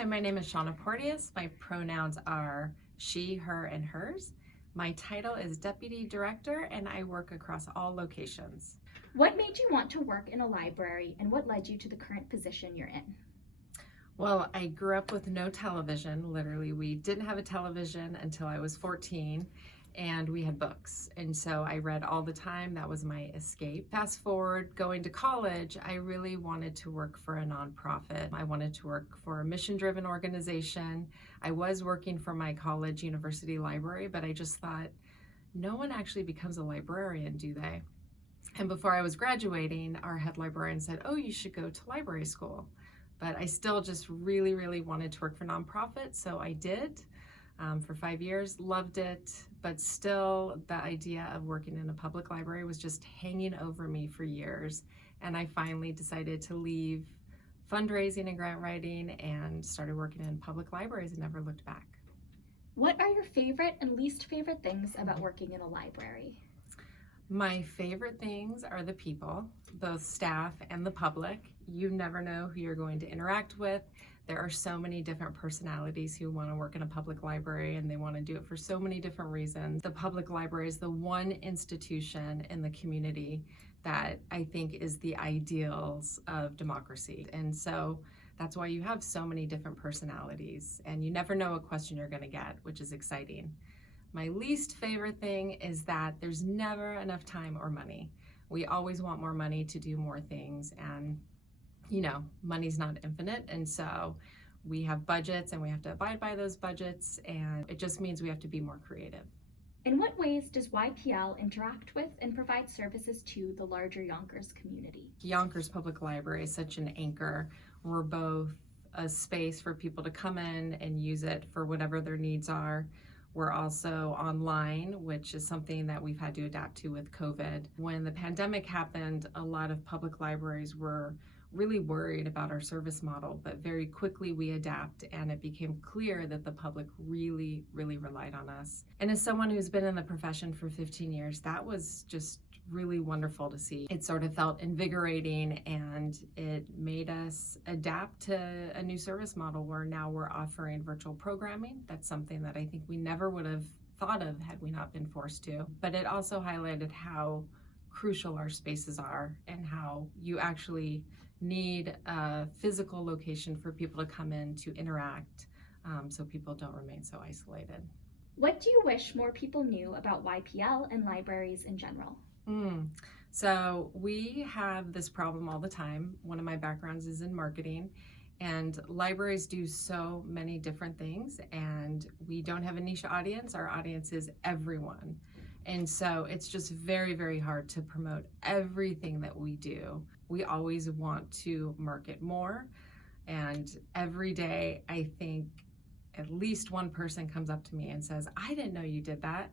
Hi, my name is Shauna Porteus. My pronouns are she, her, and hers. My title is Deputy Director, and I work across all locations. What made you want to work in a library, and what led you to the current position you're in? Well, I grew up with no television. Literally, we didn't have a television until I was 14, and we had books. And so I read all the time. That was my escape. Fast forward, going to college, I really wanted to work for a nonprofit. I wanted to work for a mission-driven organization. I was working for my college university library, but I just thought, no one actually becomes a librarian, do they? And before I was graduating, our head librarian said, oh, you should go to library school. But I still just really wanted to work for nonprofit, so I did for 5 years, loved it, but still the idea of working in a public library was just hanging over me for years. And I finally decided to leave fundraising and grant writing and started working in public libraries and never looked back. What are your favorite and least favorite things about working in a library? My favorite things are the people, both staff and the public. You never know who you're going to interact with. There are so many different personalities who want to work in a public library, and they want to do it for so many different reasons. The public library is the one institution in the community that I think is the ideals of democracy. And so that's why you have so many different personalities, and you never know what question you're going to get, which is exciting. My least favorite thing is that there's never enough time or money. We always want more money to do more things, and you know, money's not infinite, and so we have budgets and we have to abide by those budgets, and it just means we have to be more creative. In what ways does YPL interact with and provide services to the larger Yonkers community? Yonkers Public Library is such an anchor. We're both a space for people to come in and use it for whatever their needs are. We're also online, which is something that we've had to adapt to with COVID. When the pandemic happened, a lot of public libraries were really worried about our service model, but very quickly we adapt, and it became clear that the public really relied on us. And as someone who's been in the profession for 15 years, that was just really wonderful to see. It sort of felt invigorating, and it made us adapt to a new service model where now we're offering virtual programming. That's something that I think we never would have thought of had we not been forced to. But it also highlighted how crucial our spaces are and how you actually need a physical location for people to come in to interact, so people don't remain so isolated. What do you wish more people knew about YPL and libraries in general? So we have this problem all the time. One of my backgrounds is in marketing, and libraries do so many different things, and we don't have a niche audience. Our audience is everyone. And so it's just very hard to promote everything that we do. We always want to market more, and every day I think at least one person comes up to me and says, I didn't know you did that.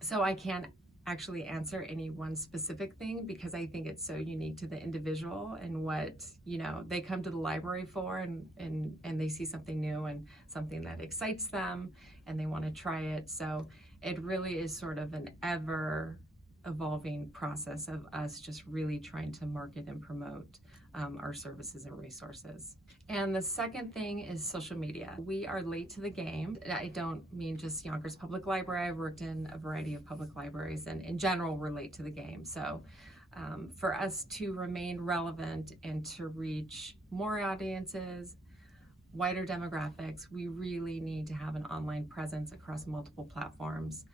So I can't actually answer any one specific thing because I think it's so unique to the individual and what, you know, they come to the library for, and they see something new and something that excites them and they want to try it. So it really is sort of an ever evolving process of us just really trying to market and promote our services and resources. And the second thing is social media. We are late to the game. I don't mean just Yonkers Public Library. I've worked in a variety of public libraries, and in general, we're late to the game. So for us to remain relevant and to reach more audiences, wider demographics, we really need to have an online presence across multiple platforms.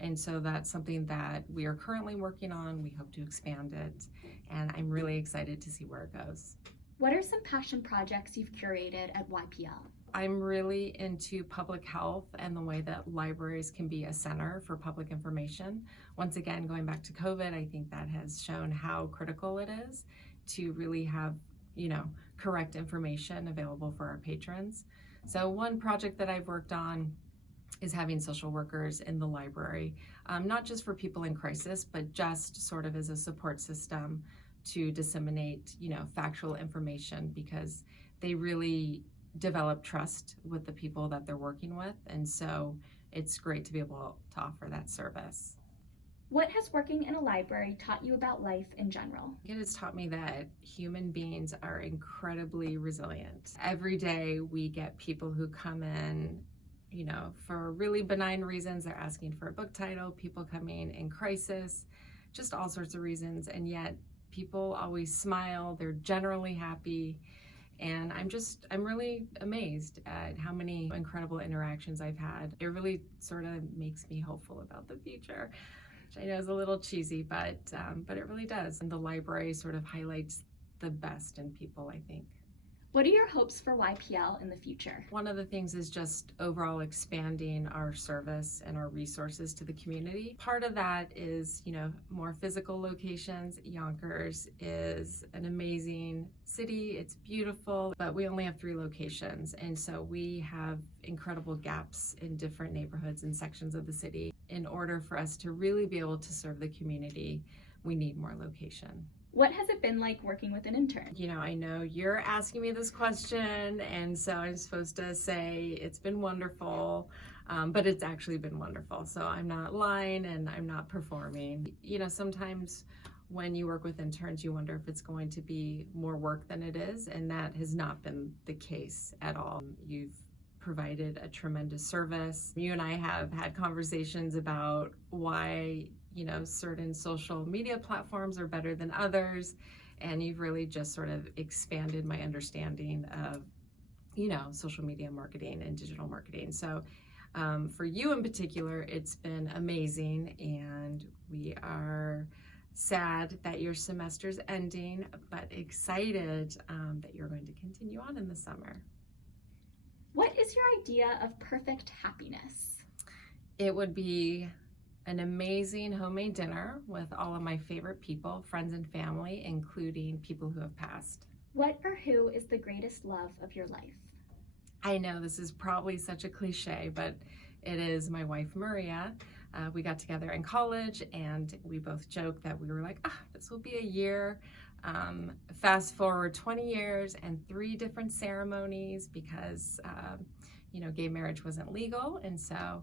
And so that's something that we are currently working on. We hope to expand it, and I'm really excited to see where it goes. What are some passion projects you've curated at YPL? I'm really into public health and the way that libraries can be a center for public information. Once again, going back to COVID, I think that has shown how critical it is to really have, you know, correct information available for our patrons. So one project that I've worked on is having social workers in the library, not just for people in crisis, but just sort of as a support system to disseminate, you know, factual information, because they really develop trust with the people that they're working with. And so it's great to be able to offer that service. What has working in a library taught you about life in general? It has taught me that human beings are incredibly resilient. Every day we get people who come in, for really benign reasons. They're asking for a book title, people coming in crisis, just all sorts of reasons. And yet people always smile, they're generally happy. And I'm really amazed at how many incredible interactions I've had. It really sort of makes me hopeful about the future, which I know is a little cheesy, but it really does. And the library sort of highlights the best in people, I think. What are your hopes for YPL in the future? One of the things is just overall expanding our service and our resources to the community. Part of that is, more physical locations. Yonkers is an amazing city. It's beautiful, but we only have 3 locations. And so we have incredible gaps in different neighborhoods and sections of the city. In order for us to really be able to serve the community, we need more location. What has it been like working with an intern? I know you're asking me this question, and so I'm supposed to say it's been wonderful, but it's actually been wonderful. So I'm not lying and I'm not performing. Sometimes when you work with interns, you wonder if it's going to be more work than it is, and that has not been the case at all. You've provided a tremendous service. You and I have had conversations about why certain social media platforms are better than others, and you've really just sort of expanded my understanding of social media marketing and digital marketing. So for you in particular, it's been amazing, and we are sad that your semester's ending, but excited that you're going to continue on in the summer. What is your idea of perfect happiness? It would be an amazing homemade dinner with all of my favorite people, friends and family, including people who have passed. What or who is the greatest love of your life? I know this is probably such a cliche, but it is my wife, Maria. We got together in college, and we both joked that we were like, this will be a year. Fast forward 20 years and 3 different ceremonies because, gay marriage wasn't legal. And so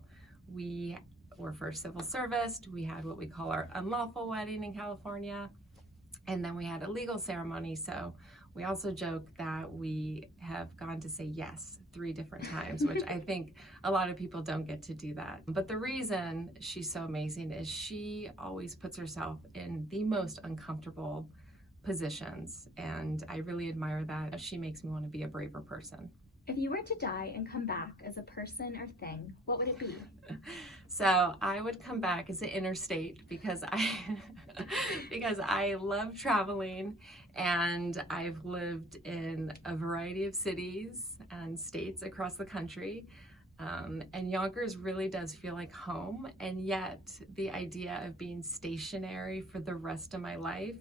we were first civil serviced. We had what we call our unlawful wedding in California. And then we had a legal ceremony. So we also joke that we have gone to say yes 3 different times, which I think a lot of people don't get to do that. But the reason she's so amazing is she always puts herself in the most uncomfortable positions. And I really admire that. She makes me want to be a braver person. If you were to die and come back as a person or thing, what would it be? So I would come back as an interstate because I love traveling, and I've lived in a variety of cities and states across the country. And Yonkers really does feel like home, and yet the idea of being stationary for the rest of my life,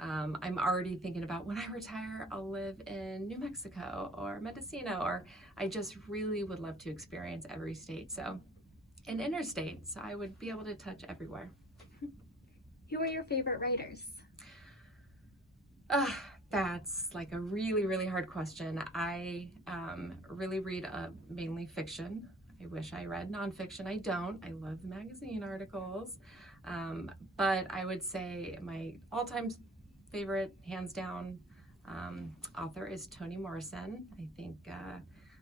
I'm already thinking about when I retire, I'll live in New Mexico or Mendocino, or I just really would love to experience every state. So an interstate, so I would be able to touch everywhere. Who are your favorite writers? That's like a really, really hard question. I really read mainly fiction. I wish I read nonfiction. I don't. I love magazine articles. But I would say my all-time favorite, hands down, author is Toni Morrison. I think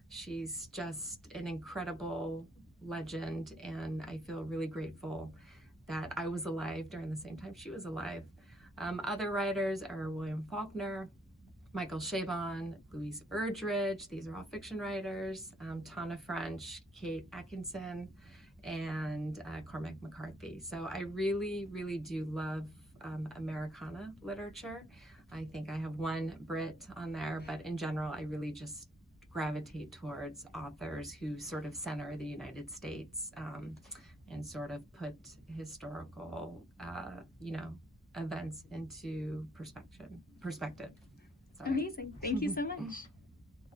she's just an incredible legend, and I feel really grateful that I was alive during the same time she was alive. Other writers are William Faulkner, Michael Chabon, Louise Erdrich. These are all fiction writers. Tana French, Kate Atkinson, and Cormac McCarthy. So I really, really do love Americana literature. I think I have one Brit on there, but in general, I really just gravitate towards authors who sort of center the United States and sort of put historical, events into perspective. Sorry. Amazing. Thank you so much.